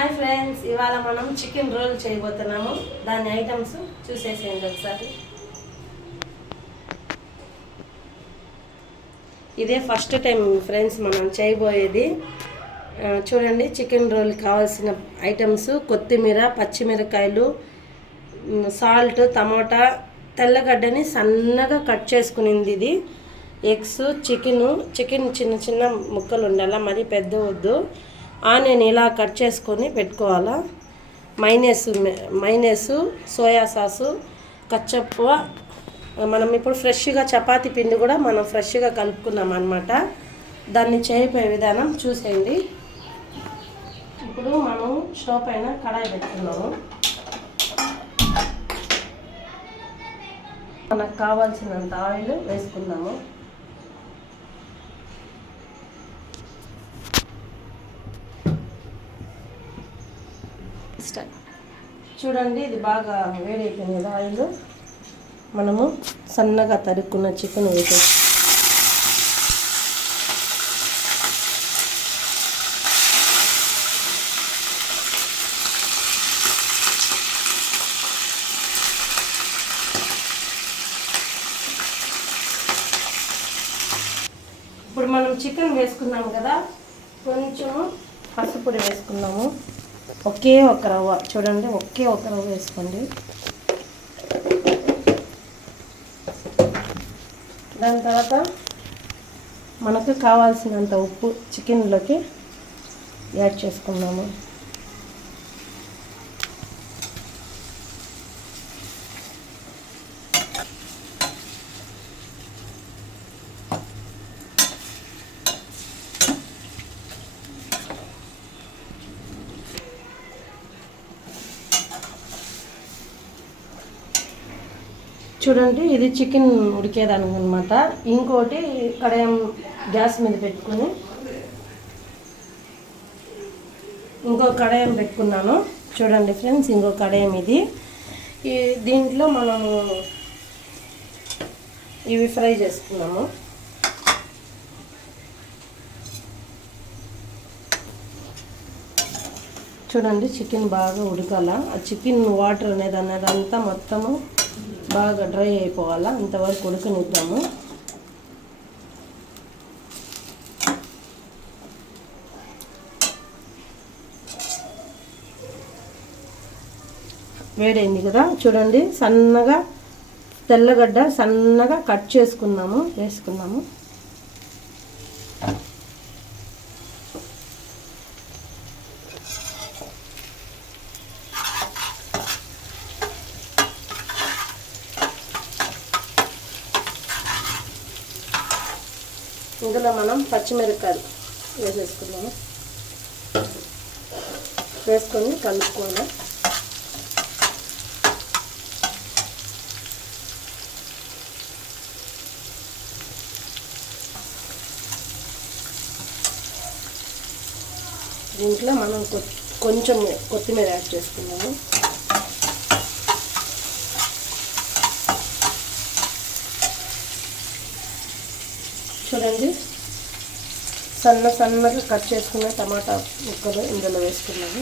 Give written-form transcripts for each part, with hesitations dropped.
Hi friends, ఇవాళ మనం chicken roll చేయబోతున్నాము. దాని ఐటమ్స్ చూసేసేయండి ఒకసారి. ఇదే ఫస్ట్ టైం ఫ్రెండ్స్ మనం చేయబోయేది. చూడండి, చికెన్ రోల్ కావాల్సిన ఐటమ్స్: కొత్తిమీర, పచ్చిమిరకాయలు, సాల్ట్, టమోటా, తెల్లగడ్డని సన్నగా కట్ చేసుకునింది, ఇది ఎగ్స్, చికెన్ చిన్న చిన్న ముక్కలు ఉండాలా, మరీ పెద్ద వద్దు. ఆనియన్ ఇలా కట్ చేసుకొని పెట్టుకోవాలా. మైనస్, సోయా సాసు, కచ్చప్ప. మనం ఇప్పుడు ఫ్రెష్గా చపాతీ పిండి కూడా మనం ఫ్రెష్గా కలుపుకున్నాం అన్నమాట. దాన్ని చేయబోయే విధానం చూసేయండి. ఇప్పుడు మనం స్టవ్ పైన కడాయి పెట్టుకున్నాము. మనకు కావాల్సినంత ఆయిల్ వేసుకుందాము. చూడండి, ఇది బాగా వేడైపోయింది ఆయిల్. మనము సన్నగా తరుక్కున్న చికెన్ వేసేసి ఇప్పుడు మనం చికెన్ వేసుకున్నాము కదా, కొంచెం పసుపు వేసుకున్నాము. ఒకే ఒక రవ్వ, చూడండి, ఒకే ఒక రవ్వ వేసుకోండి. దాని తర్వాత మనకు కావాల్సినంత ఉప్పు చికెన్లోకి యాడ్ చేసుకున్నాము. చూడండి, ఇది చికెన్ ఉడికేదానికి అనమాట. ఇంకోటి కడాయం గ్యాస్ మీద పెట్టుకుని ఇంకో కడాయం పెట్టుకున్నాను. చూడండి ఫ్రెండ్స్, ఇంకో కడాయం ఇది. దీంట్లో మనము ఇవి ఫ్రై చేసుకున్నాము. చూడండి, చికెన్ బాగా ఉడకాల. ఆ చికెన్ వాటర్ అనేదంతా మొత్తము బాగా డ్రై అయిపోవాలా, అంతవరకు ఉడకనిద్దాము. వేడైంది కదా, చూడండి, సన్నగా తెల్లగడ్డ సన్నగా కట్ వేసుకున్నాము. ఇందులో మనం పచ్చిమిరపకాయలు వేసేసుకున్నాము. వేసుకొని కలుపుకోవాలి. దీంట్లో మనం కొంచెం కొత్తిమీర యాడ్ చేసుకున్నాము. చూడండి, సన్నగా కట్ చేసుకున్న టమాటా ముక్కలు ఇందులో వేసుకున్నాము.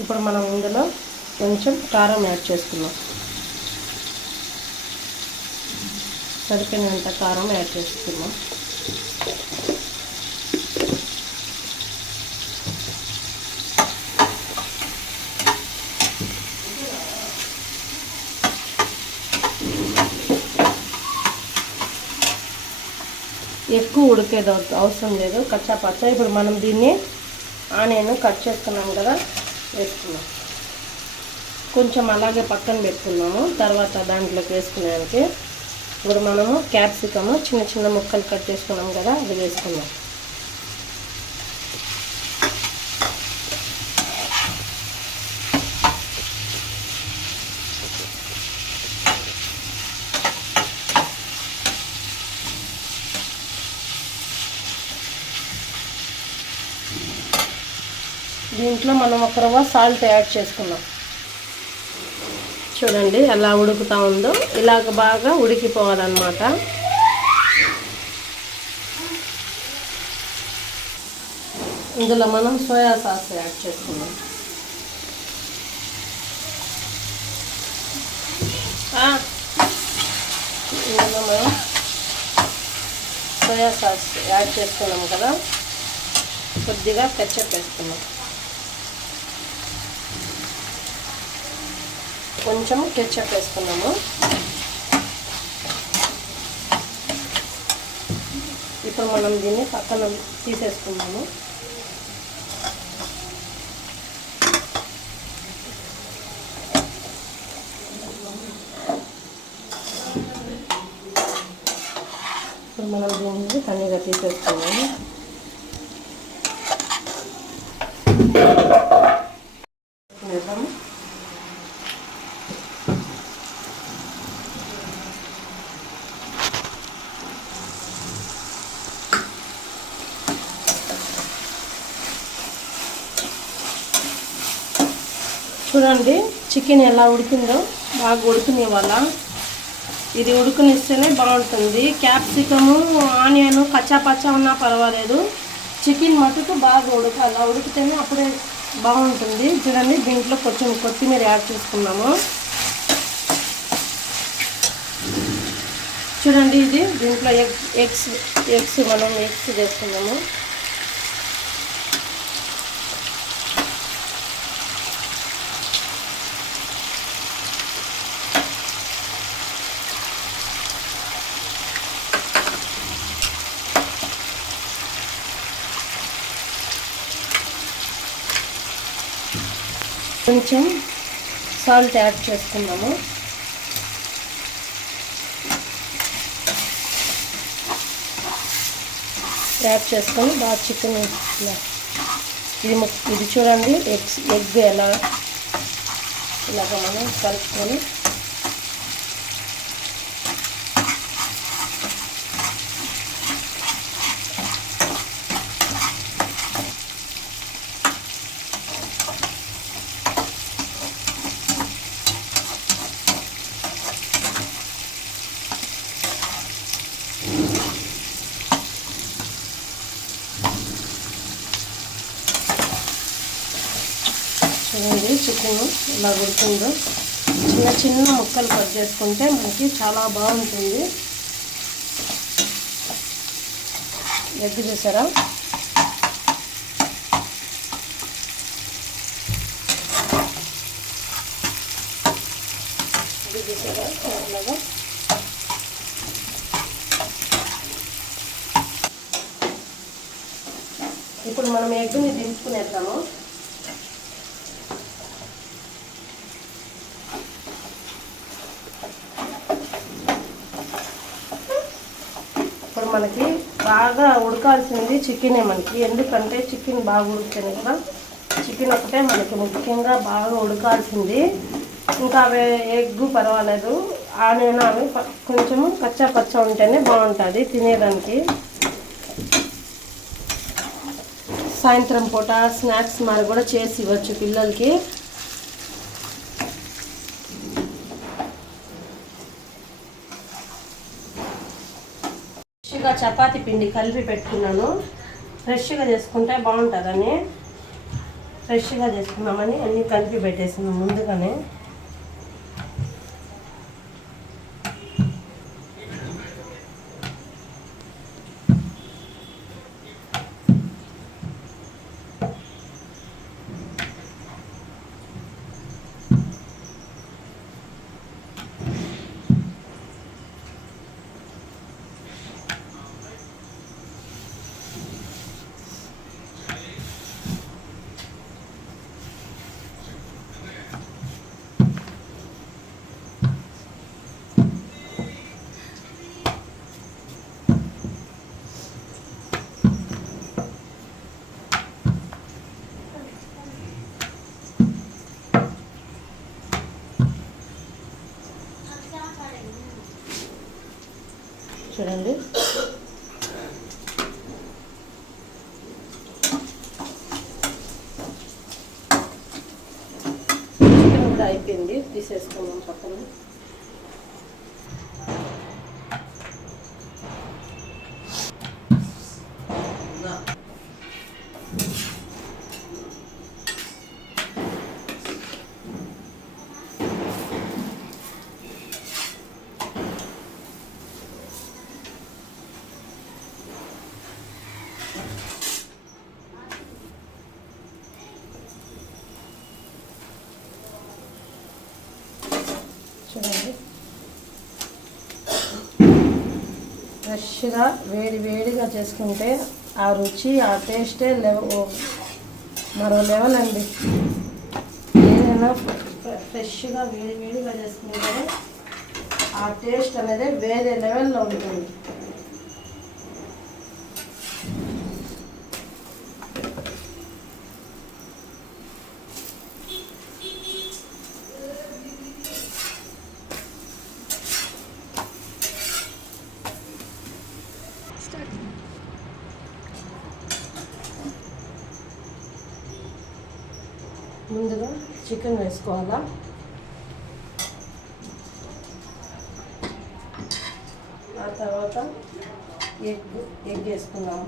ఇప్పుడు మనం ఇందులో కొంచెం కారం యాడ్ చేసుకున్నాం. సరిపోయినంత కారం యాడ్ చేసుకున్నాం. ఎక్కువ ఉడికేది అవసరం లేదు, కచ్చా పచ్చా. ఇప్పుడు మనం దీన్ని ఆనియన్ కట్ చేసుకున్నాం కదా, వేసుకున్నాం. కొంచెం అలాగే పక్కన పెట్టుకున్నాము. తర్వాత దాంట్లోకి వేసుకునేదానికి ఇప్పుడు మనము క్యాప్సికము చిన్న చిన్న ముక్కలు కట్ చేసుకున్నాం కదా, అది వేసుకున్నాం. దీంట్లో మనం ఒక రవ్వ సాల్ట్ యాడ్ చేసుకున్నాం. చూడండి ఎలా ఉడుకుతూ ఉందో, ఇలాగ బాగా ఉడికిపోవాలన్నమాట. ఇందులో మనం సోయా సాస్ యాడ్ చేసుకున్నాం. ఇందులో మనం సోయా సాస్ యాడ్ చేసుకున్నాం కదా, కొద్దిగా కెచప్ వేసుకున్నాం, కొంచెం కెచప్ వేసుకున్నాము. ఇప్పుడు మనం దీన్ని పక్కన తీసేసుకున్నాము. ఇప్పుడు మనం దీన్ని తనిగా తీసేసుకున్నాము. చూడండి చికెన్ ఎలా ఉడికిందో, బాగా ఉడికినివ్వాల. ఇది ఉడుకునిస్తేనే బాగుంటుంది. క్యాప్సికము, ఆనియన్ కచ్చాపచ్చా ఉన్నా పర్వాలేదు, చికెన్ మటుకు బాగా ఉడకాల. ఉడికితేనే అప్పుడే బాగుంటుంది. చూడండి దీంట్లో కొంచెం కొత్తిమీర యాడ్ చేసుకున్నాము. చూడండి ఇది దీంట్లో ఎగ్స్ మనం ఎగ్స్ వేసుకున్నాము. కొంచెం సాల్ట్ యాడ్ చేసుకున్నాము. యాడ్ చేసుకొని బాగా చికెన్ ఇది చూడండి ఎగ్ ఎలా ఇలాగ మనం కలుపుకొని చూడండి చికెన్ ఇలా ఉడుకుందో. చిన్న చిన్న ముక్కలు కట్ చేసుకుంటే మనకి చాలా బాగుంటుంది. ఎగ్ చూసారా, అలాగా. ఇప్పుడు మనం ఎగ్ని దించుకునేద్దాము. ఇప్పుడు మనకి బాగా ఉడకాల్సింది చికెనే మనకి, ఎందుకంటే చికెన్ బాగా ఉడికితేనే కదా. చికెన్ ఒకటే మనకి ముఖ్యంగా బాగా ఉడకాల్సింది. ఇంకా అవి ఎగ్గు పర్వాలేదు, ఆనియన్ అవి కొంచెము కచ్చా పచ్చా ఉంటేనే బాగుంటుంది తినేదానికి. సాయంత్రం పూట స్నాక్స్ మరి కూడా చేసి ఇవ్వచ్చు పిల్లలకి. ఫ్రెష్గా చపాతీ పిండి కలిపి పెట్టుకున్నాను. ఫ్రెష్గా చేసుకుంటే బాగుంటుందని ఫ్రెష్గా చేసుకున్నామని అన్నీ కలిపి పెట్టేసాను ముందుగానే. చూడండి అయిపోయింది, తీసేసుకున్నాం పక్కన. చూడండి, ఫ్రెష్గా వేడిగా చేసుకుంటే ఆ రుచి, ఆ టేస్టే మరో లెవెల్ అండి. ఏదైనా ఫ్రెష్గా వేడిగా చేసుకుంటే ఆ టేస్ట్ అనేది వేరే లెవెల్లో ఉంటుంది. ముందుగా చికెన్ వేసుకోవాలా. ఆ తర్వాత ఎగ్ వేసుకున్నాము.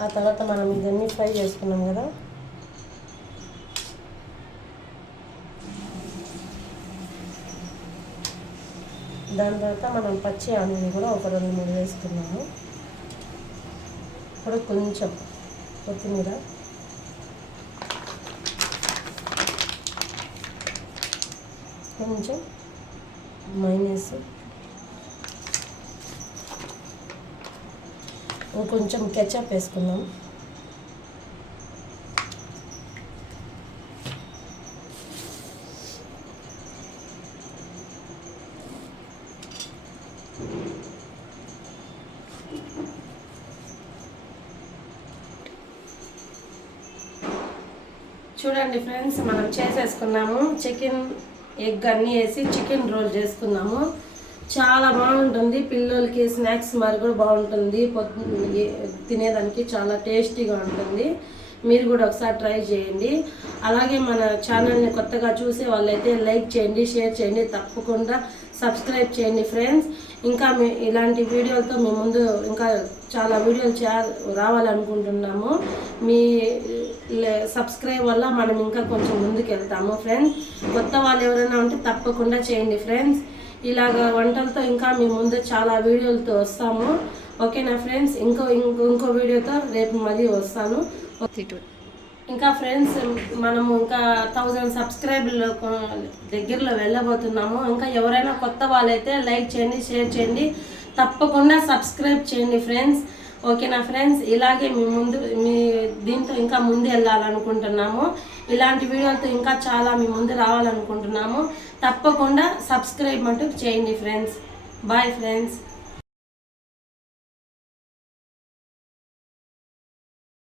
ఆ తర్వాత మనం ఇదన్నీ ఫ్రై చేసుకున్నాం కదా, దాని తర్వాత మనం పచ్చి ఆనియన్ కూడా ఒక 2-3 వేసుకున్నాము. ఇప్పుడు కొంచెం కొత్తిమీర, కొంచెం మైనస్, కొంచెం కెచప్ వేసుకున్నాం. చూడండి ఫ్రెండ్స్, మనం చేసేసుకున్నాము. చికెన్, ఎగ్ అన్నీ వేసి చికెన్ రోల్ చేసుకున్నాము. చాలా బాగుంటుంది, పిల్లలకి స్నాక్స్ మరి కూడా బాగుంటుంది, తినేదానికి చాలా టేస్టీగా ఉంటుంది. మీరు కూడా ఒకసారి ట్రై చేయండి. అలాగే మన ఛానల్ని కొత్తగా చూసే వాళ్ళైతే లైక్ చేయండి, షేర్ చేయండి, తప్పకుండా సబ్స్క్రైబ్ చేయండి ఫ్రెండ్స్. ఇంకా ఇలాంటి వీడియోలతో మీ ముందు ఇంకా చాలా వీడియోలు రావాలనుకుంటున్నాము. మీ సబ్స్క్రైబ్ వల్ల మనం ఇంకా కొంచెం ముందుకు వెళ్తాము ఫ్రెండ్స్. కొత్త వాళ్ళు ఎవరైనా ఉంటే తప్పకుండా చేయండి ఫ్రెండ్స్. ఇలాగ వంటలతో ఇంకా మీ ముందు చాలా వీడియోలతో వస్తాము. ఓకేనా ఫ్రెండ్స్? ఇంకో వీడియోతో రేపు మళ్ళీ వస్తాను. ఇంకా ఫ్రెండ్స్, మనము ఇంకా 1000 సబ్స్క్రైబర్లు దగ్గరలో వెళ్ళబోతున్నాము. ఇంకా ఎవరైనా కొత్త వాళ్ళైతే లైక్ చేయండి, షేర్ చేయండి, తప్పకుండా సబ్స్క్రైబ్ చేయండి ఫ్రెండ్స్. ఓకేనా ఫ్రెండ్స్? ఇలాగే మీ దీంతో ఇంకా ముందు వెళ్ళాలనుకుంటున్నాము. ఇలాంటి వీడియోలతో ఇంకా చాలా మీ ముందు రావాలనుకుంటున్నాము. తప్పకుండా సబ్స్క్రైబ్ మటుకు చేయండి ఫ్రెండ్స్. Bye friends.